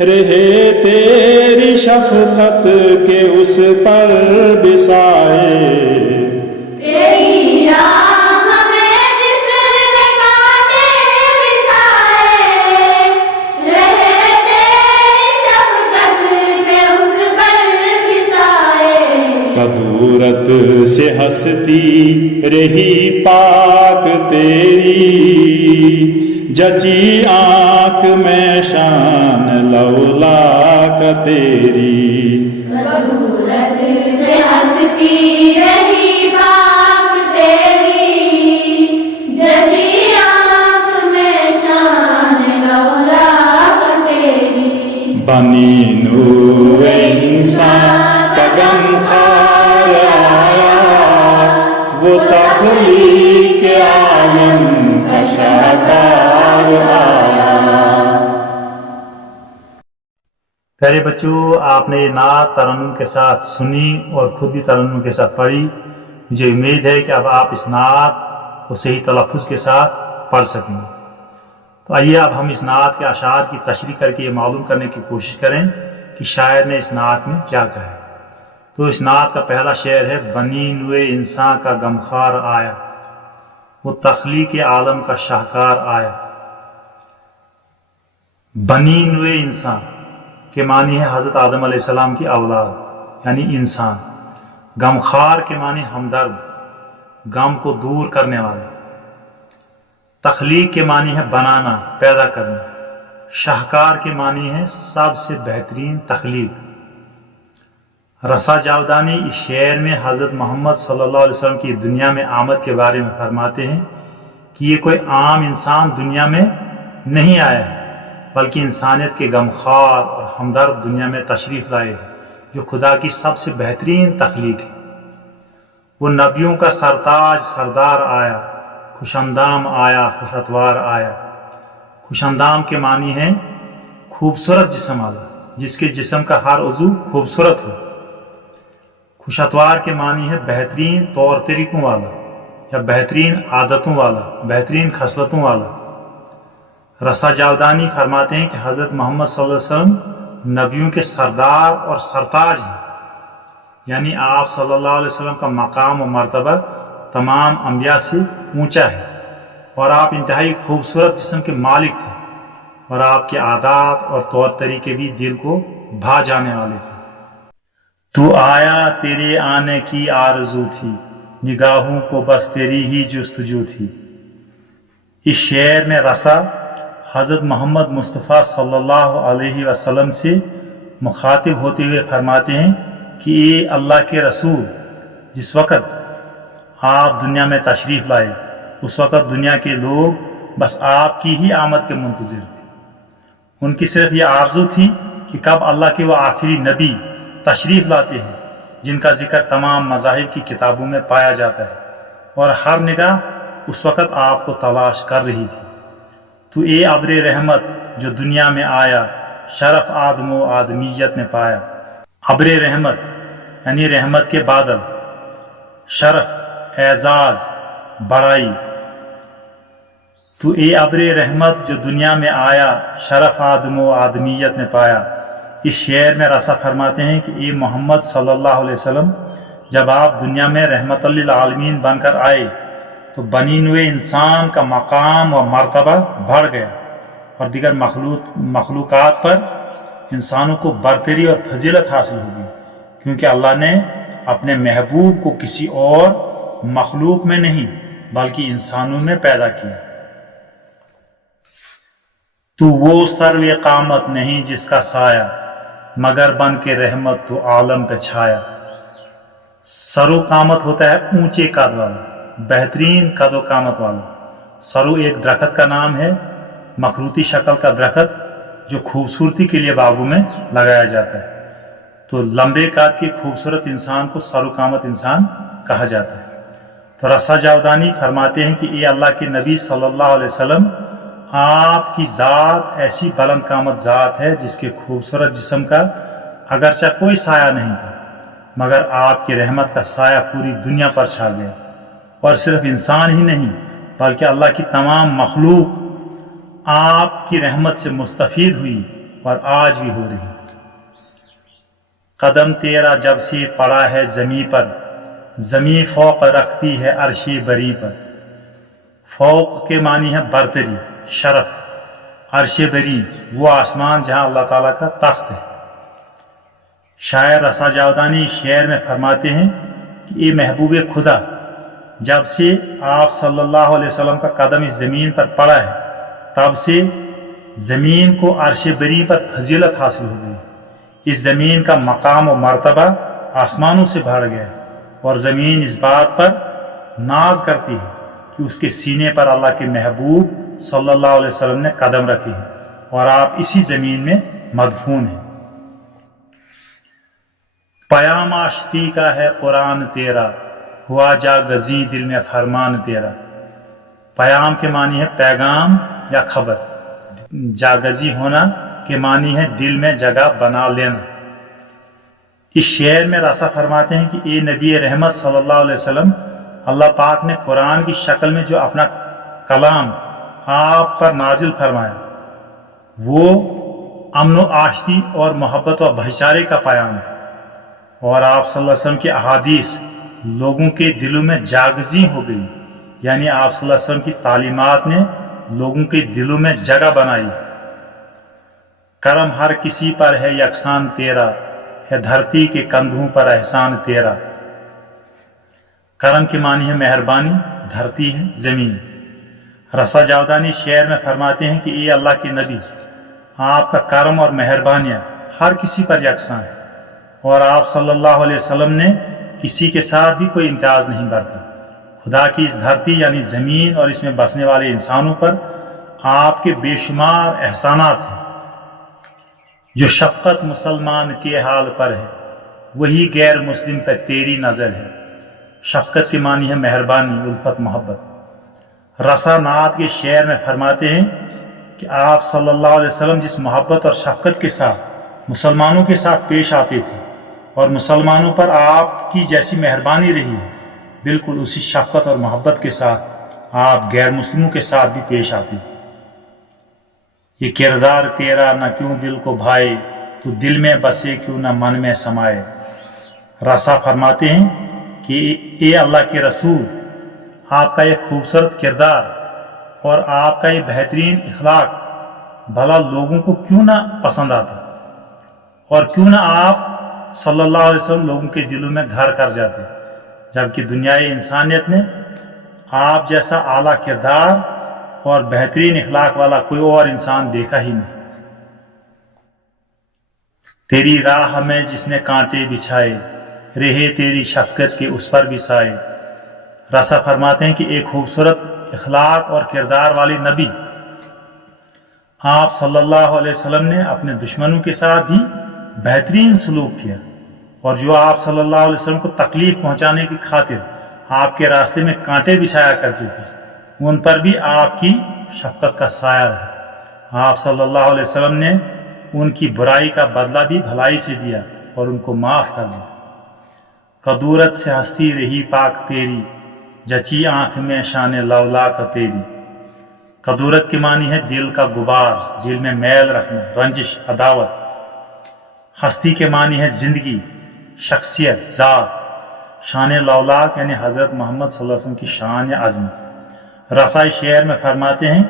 رہے تیری شفقت کے اس پر بسائے تیری راہ میں جس نے کانٹے بچھائے رہے تیری شفقت کے اس پر بسائے کدورت سے ہستی رہی پاک تیری جچی آنکھ میں شان لولا کا تیری کدورت سے ہستی رہی پاک تیری جچی آنکھ میں شان لولا تیری بنی نو انسان کا غمخوار آیا وہ تخلیق عالم کا شاہکار آیا۔ پیارے بچوں، آپ نے یہ نعت ترنم کے ساتھ سنی اور خود بھی ترنم کے ساتھ پڑھی۔ مجھے امید ہے کہ اب آپ اس نعت کو صحیح تلفظ کے ساتھ پڑھ سکیں گے۔ تو آئیے اب ہم اس نعت کے اشعار کی تشریح کر کے یہ معلوم کرنے کی کوشش کریں کہ شاعر نے اس نعت میں کیا کہا ہے۔ تو اس نعت کا پہلا شعر ہے: بنی نوئے انسان کا غمخوار آیا، وہ تخلیق عالم کا شاہکار آیا۔ بنی نوئے انسان کے معنی ہے حضرت آدم علیہ السلام کی اولاد یعنی انسان۔ غمخوار کے معنی ہمدرد، غم کو دور کرنے والا۔ تخلیق کے معنی ہے بنانا، پیدا کرنا۔ شاہکار کے معنی ہے سب سے بہترین تخلیق۔ رسا جاودانی اس شعر میں حضرت محمد صلی اللہ علیہ وسلم کی دنیا میں آمد کے بارے میں فرماتے ہیں کہ یہ کوئی عام انسان دنیا میں نہیں آیا ہے، بلکہ انسانیت کے غمخوار اور ہمدرد دنیا میں تشریف لائے ہیں، جو خدا کی سب سے بہترین تخلیق ہے۔ وہ نبیوں کا سرتاج سردار آیا، خوش اندام آیا، خوش اتوار آیا۔ خوش اندام کے معنی ہے خوبصورت جسم والا، جس کے جسم کا ہر عضو خوبصورت ہو۔ خوش اتوار کے معنی ہے بہترین طور طریقوں والا یا بہترین عادتوں والا، بہترین خصلتوں والا۔ رسا جاودانی فرماتے ہیں کہ حضرت محمد صلی اللہ علیہ وسلم نبیوں کے سردار اور سرتاج ہیں، یعنی آپ صلی اللہ علیہ وسلم کا مقام و مرتبہ تمام انبیاء سے اونچا ہے، اور آپ انتہائی خوبصورت جسم کے مالک تھے، اور آپ کے عادات اور طور طریقے بھی دل کو بھا جانے والے تھے۔ تو آیا تیرے آنے کی آرزو تھی، نگاہوں کو بس تیری ہی جستجو تھی۔ اس شعر میں رسا حضرت محمد مصطفیٰ صلی اللہ علیہ وسلم سے مخاطب ہوتے ہوئے فرماتے ہیں کہ اے اللہ کے رسول، جس وقت آپ دنیا میں تشریف لائے اس وقت دنیا کے لوگ بس آپ کی ہی آمد کے منتظر تھے۔ ان کی صرف یہ آرزو تھی کہ کب اللہ کے وہ آخری نبی تشریف لاتے ہیں جن کا ذکر تمام مذاہب کی کتابوں میں پایا جاتا ہے، اور ہر نگاہ اس وقت آپ کو تلاش کر رہی تھی۔ تو اے ابر رحمت جو دنیا میں آیا، شرف آدم و آدمیت نے پایا۔ ابر رحمت یعنی رحمت کے بادل، شرف، اعزاز، بڑائی۔ تو اے ابر رحمت جو دنیا میں آیا، شرف آدم و آدمیت نے پایا۔ اس شعر میں رسا فرماتے ہیں کہ اے محمد صلی اللہ علیہ وسلم، جب آپ دنیا میں رحمت للعالمین بن کر آئے تو بنی نوع انسان کا مقام و مرتبہ بڑھ گیا، اور دیگر مخلوقات پر انسانوں کو برتری اور فضیلت حاصل ہوگی، کیونکہ اللہ نے اپنے محبوب کو کسی اور مخلوق میں نہیں بلکہ انسانوں میں پیدا کیا۔ تو وہ سرو قامت نہیں جس کا سایہ، مگر بن کے رحمت تو عالم پہ چھایا۔ سرو قامت ہوتا ہے اونچے قد والا، بہترین قد و قامت والا۔ سرو ایک درخت کا نام ہے، مخروطی شکل کا درخت جو خوبصورتی کے لیے باغوں میں لگایا جاتا ہے۔ تو لمبے قد کے خوبصورت انسان کو سرو قامت انسان کہا جاتا ہے۔ تو رسا جاودانی فرماتے ہیں کہ اے اللہ کے نبی صلی اللہ علیہ وسلم، آپ کی ذات ایسی بلند قامت ذات ہے جس کے خوبصورت جسم کا اگرچہ کوئی سایہ نہیں تھا، مگر آپ کی رحمت کا سایہ پوری دنیا پر چھا گیا، اور صرف انسان ہی نہیں بلکہ اللہ کی تمام مخلوق آپ کی رحمت سے مستفید ہوئی اور آج بھی ہو رہی. قدم تیرا جب سے پڑا ہے زمیں پر، زمیں فوق رکھتی ہے عرش بری پر. فوق کے معنی ہے برتری، شرف. عرش بری وہ آسمان جہاں اللہ تعالیٰ کا تخت ہے. شاعر رسا جاودانی شعر میں فرماتے ہیں کہ اے محبوب خدا، جب سے آپ صلی اللہ علیہ وسلم کا قدم اس زمین پر پڑا ہے تب سے زمین کو عرش بری پر فضیلت حاصل ہو گئی. اس زمین کا مقام و مرتبہ آسمانوں سے بڑھ گیا اور زمین اس بات پر ناز کرتی ہے کہ اس کے سینے پر اللہ کے محبوب صلی اللہ علیہ وسلم نے قدم رکھی ہے اور آپ اسی زمین میں مدفون ہیں. پیام آشتی کا ہے قرآن تیرا، ہوا جا گزی دل میں فرمان تیرا. پیام کے معنی ہے پیغام یا خبر، جاگزی ہونا کے معنی ہے دل میں جگہ بنا لینا. اس شعر میں رسا فرماتے ہیں کہ اے نبی رحمت صلی اللہ علیہ وسلم، اللہ پاک نے قرآن کی شکل میں جو اپنا کلام آپ پر نازل فرمایا وہ امن و آشتی اور محبت و بھائی چارے کا پیام ہے، اور آپ صلی اللہ علیہ وسلم کی احادیث لوگوں کے دلوں میں جاگزی ہو گئی، یعنی آپ صلی اللہ علیہ وسلم کی تعلیمات نے لوگوں کے دلوں میں جگہ بنائی. کرم ہر کسی پر ہے یکساں تیرا، ہے دھرتی کے کندھوں پر احسان تیرا. کرم کے معنی ہے مہربانی، دھرتی ہے زمین. رسا جاودانی شعر میں فرماتے ہیں کہ اے اللہ کے نبی، آپ کا کرم اور مہربانیاں ہر کسی پر یکساں ہے، اور آپ صلی اللہ علیہ وسلم نے کسی کے ساتھ بھی کوئی امتیاز نہیں برتا. خدا کی اس دھرتی یعنی زمین اور اس میں بسنے والے انسانوں پر آپ کے بے شمار احسانات ہیں. جو شفقت مسلمان کے حال پر ہے وہی غیر مسلم پر تیری نظر ہے. شفقت کے معنی ہے مہربانی، الفت، محبت. رسا نعت کے شعر میں فرماتے ہیں کہ آپ صلی اللہ علیہ وسلم جس محبت اور شفقت کے ساتھ مسلمانوں کے ساتھ پیش آتے تھے اور مسلمانوں پر آپ کی جیسی مہربانی رہی ہے، بالکل اسی شفقت اور محبت کے ساتھ آپ غیر مسلموں کے ساتھ بھی پیش آتے تھے. یہ کردار تیرا نہ کیوں دل کو بھائے، تو دل میں بسے کیوں نہ من میں سمائے. رسا فرماتے ہیں کہ اے اللہ کے رسول، آپ کا یہ خوبصورت کردار اور آپ کا یہ بہترین اخلاق بھلا لوگوں کو کیوں نہ پسند آتا، اور کیوں نہ آپ صلی اللہ علیہ وسلم لوگوں کے دلوں میں گھر کر جاتے، جبکہ دنیائے انسانیت نے آپ جیسا اعلیٰ کردار اور بہترین اخلاق والا کوئی اور انسان دیکھا ہی نہیں. تیری راہ میں جس نے کانٹے بچھائے، رہے تیری شفقت کے اس پر بھی سائے. رسا فرماتے ہیں کہ ایک خوبصورت اخلاق اور کردار والی نبی آپ صلی اللہ علیہ وسلم نے اپنے دشمنوں کے ساتھ بھی بہترین سلوک کیا، اور جو آپ صلی اللہ علیہ وسلم کو تکلیف پہنچانے کی خاطر آپ کے راستے میں کانٹے بچھایا کرتے تھے، ان پر بھی آپ کی شفقت کا سایہ رہا. آپ صلی اللہ علیہ وسلم نے ان کی برائی کا بدلہ بھی بھلائی سے دیا اور ان کو معاف کر دیا. قدورت سے ہستی رہی پاک تیری، جچی آنکھ میں شان لولا کا تیری. قدورت کے معنی ہے دل کا غبار، دل میں میل رکھنا، رنجش، عداوت. ہستی کے معنی ہے زندگی، شخصیت، ذات. شان لولاک یعنی حضرت محمد صلی اللہ علیہ وسلم کی شان یا عظمت. رسائی شعر میں فرماتے ہیں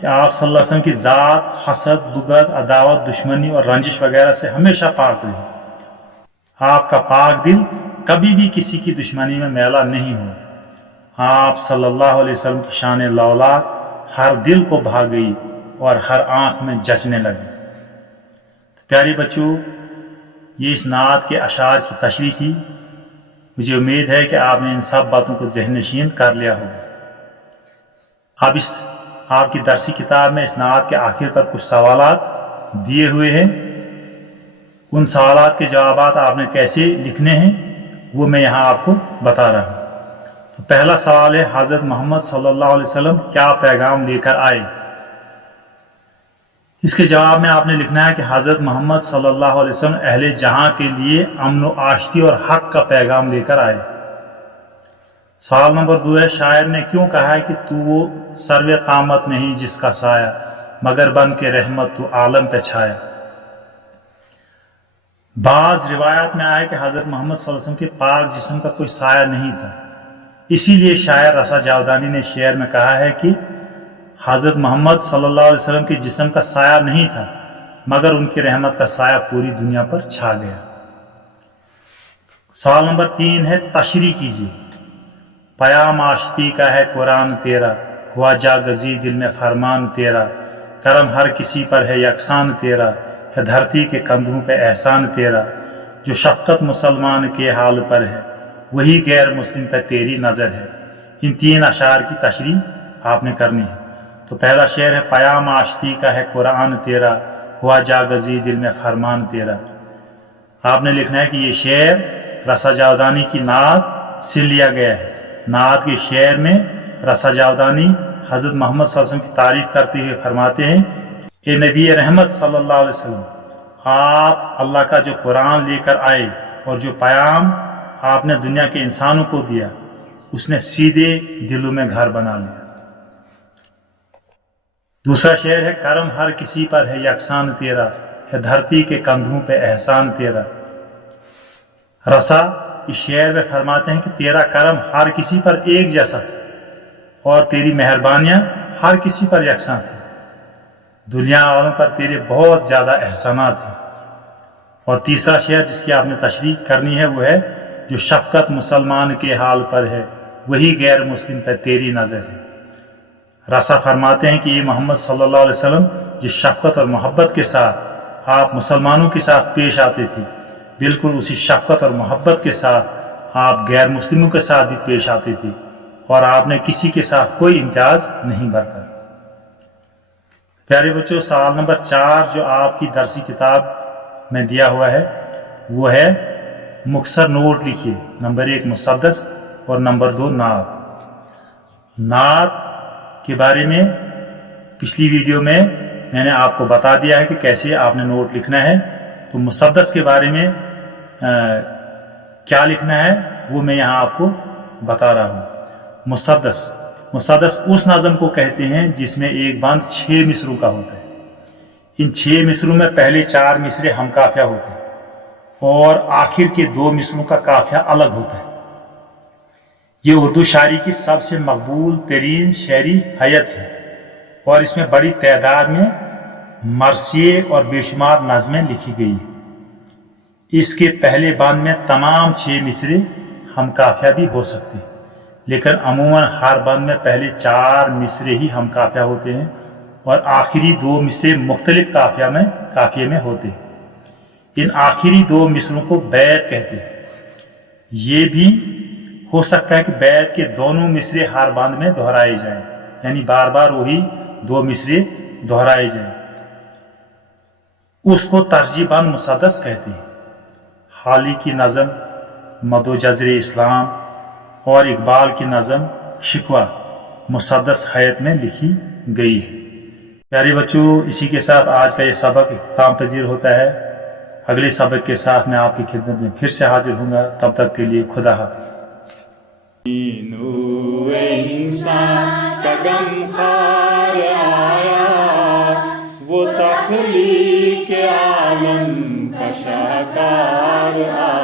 کہ آپ صلی اللہ علیہ وسلم کی ذات حسد، بغض، عداوت، دشمنی اور رنجش وغیرہ سے ہمیشہ پاک رہی. آپ کا پاک دل کبھی بھی کسی کی دشمنی میں میلا نہیں ہوا. آپ صلی اللہ علیہ وسلم کی شان لولاک ہر دل کو بھا گئی اور ہر آنکھ میں جچنے لگی. پیارے بچوں، یہ اس نعت کے اشعار کی تشریح تھی. مجھے امید ہے کہ آپ نے ان سب باتوں کو ذہن نشین کر لیا ہوگا. اب آپ کی درسی کتاب میں اس نعت کے آخر پر کچھ سوالات دیے ہوئے ہیں. ان سوالات کے جوابات آپ نے کیسے لکھنے ہیں وہ میں یہاں آپ کو بتا رہا ہوں. تو پہلا سوال ہے، حضرت محمد صلی اللہ علیہ وسلم کیا پیغام لے کر آئے؟ اس کے جواب میں آپ نے لکھنا ہے کہ حضرت محمد صلی اللہ علیہ وسلم اہل جہاں کے لیے امن و آشتی اور حق کا پیغام لے کر آئے. سوال نمبر 2 ہے، شاعر نے کیوں کہا ہے کہ تو وہ سرو قامت نہیں جس کا سایہ، مگر بن کے رحمت تو عالم پہ چھایا. بعض روایات میں آیا کہ حضرت محمد صلی اللہ علیہ وسلم کے پاک جسم کا کوئی سایہ نہیں تھا، اسی لیے شاعر رسا جاودانی نے شعر میں کہا ہے کہ حضرت محمد صلی اللہ علیہ وسلم کے جسم کا سایہ نہیں تھا مگر ان کی رحمت کا سایہ پوری دنیا پر چھا گیا۔ سوال نمبر 3 ہے تشریح کیجیے۔ پیام آشتی کا ہے قرآن تیرا، ہوا جاگزی دل میں فرمان تیرا، کرم ہر کسی پر ہے یکساں تیرا، ہے دھرتی کے کندھوں پہ احسان تیرا، جو شفقت مسلمان کے حال پر ہے وہی غیر مسلم پہ تیری نظر ہے۔ ان 3 اشعار کی تشریح آپ نے کرنی ہے۔ تو پہلا شعر ہے پیام آشتی کا ہے قرآن تیرا، ہوا جاگزی دل میں فرمان تیرا۔ آپ نے لکھنا ہے کہ یہ شعر رسا جاودانی کی نعت سے لیا گیا ہے۔ نعت کے شعر میں رسا جاودانی حضرت محمد صلی اللہ علیہ وسلم کی تعریف کرتے ہوئے فرماتے ہیں، اے نبی رحمت صلی اللہ علیہ وسلم، آپ اللہ کا جو قرآن لے کر آئے اور جو پیام آپ نے دنیا کے انسانوں کو دیا اس نے سیدھے دلوں میں گھر بنا لیا۔ دوسرا شعر ہے کرم ہر کسی پر ہے یکساں تیرا، ہے دھرتی کے کندھوں پہ احسان تیرا۔ رسا اس شعر میں فرماتے ہیں کہ تیرا کرم ہر کسی پر ایک جیسا ہے اور تیری مہربانیاں ہر کسی پر یکساں تھیں، دنیا والوں پر تیرے بہت زیادہ احسانات ہیں۔ اور تیسرا شعر جس کی آپ نے تشریح کرنی ہے وہ ہے جو شفقت مسلمان کے حال پر ہے وہی غیر مسلم پہ تیری نظر ہے۔ رسا فرماتے ہیں کہ یہ محمد صلی اللہ علیہ وسلم جس شفقت اور محبت کے ساتھ آپ مسلمانوں کے ساتھ پیش آتے تھے، بالکل اسی شفقت اور محبت کے ساتھ آپ غیر مسلموں کے ساتھ بھی پیش آتے تھے اور آپ نے کسی کے ساتھ کوئی امتیاز نہیں برتا۔ پیارے بچوں، سوال نمبر 4 جو آپ کی درسی کتاب میں دیا ہوا ہے وہ ہے مختصر نوٹ لکھیے۔ نمبر 1 مسدس اور نمبر 2 نعت۔ نعت کے بارے میں پچھلی ویڈیو میں نے آپ کو بتا دیا ہے کہ کیسے آپ نے نوٹ لکھنا ہے۔ تو مسدس کے بارے میں کیا لکھنا ہے وہ میں یہاں آپ کو بتا رہا ہوں۔ مسدس اس نظم کو کہتے ہیں جس میں ایک بند 6 مصروں کا ہوتا ہے۔ ان 6 مصروں میں پہلے 4 مصرے ہم قافیہ ہوتے ہیں اور آخر کے 2 مصروں کا قافیہ الگ ہوتا ہے۔ یہ اردو شاعری کی سب سے مقبول ترین شعری حیت ہے اور اس میں بڑی تعداد میں مرثیے اور بے شمار نظمیں لکھی گئی ہیں۔ اس کے پہلے بند میں تمام 6 مصرے ہم قافیہ بھی ہو سکتے ہیں، لیکن عموماً ہر بند میں پہلے 4 مصرے ہی ہم قافیہ ہوتے ہیں اور آخری 2 مصرے مختلف قافیے میں ہوتے ہیں۔ ان آخری 2 مصروں کو بیت کہتے ہیں۔ یہ بھی ہو سکتا ہے کہ بیت کے دونوں مصرے ہر بند میں دہرائے جائیں، یعنی بار بار وہی 2 مصرے دہرائے جائیں۔ اس کو ترجیح بند مسدس کہتے ہیں۔ حالی کی نظم مد و جزر اسلام اور اقبال کی نظم شکوہ مسدس حیت میں لکھی گئی ہے۔ پیارے بچوں، اسی کے ساتھ آج کا یہ سبق اختتام پذیر ہوتا ہے۔ اگلے سبق کے ساتھ میں آپ کی خدمت میں پھر سے حاضر ہوں گا، تب تک کے لیے خدا حافظ۔ نور انسان کا غمخوار آیا، وہ تخلیق عالم کا شاہکار آیا۔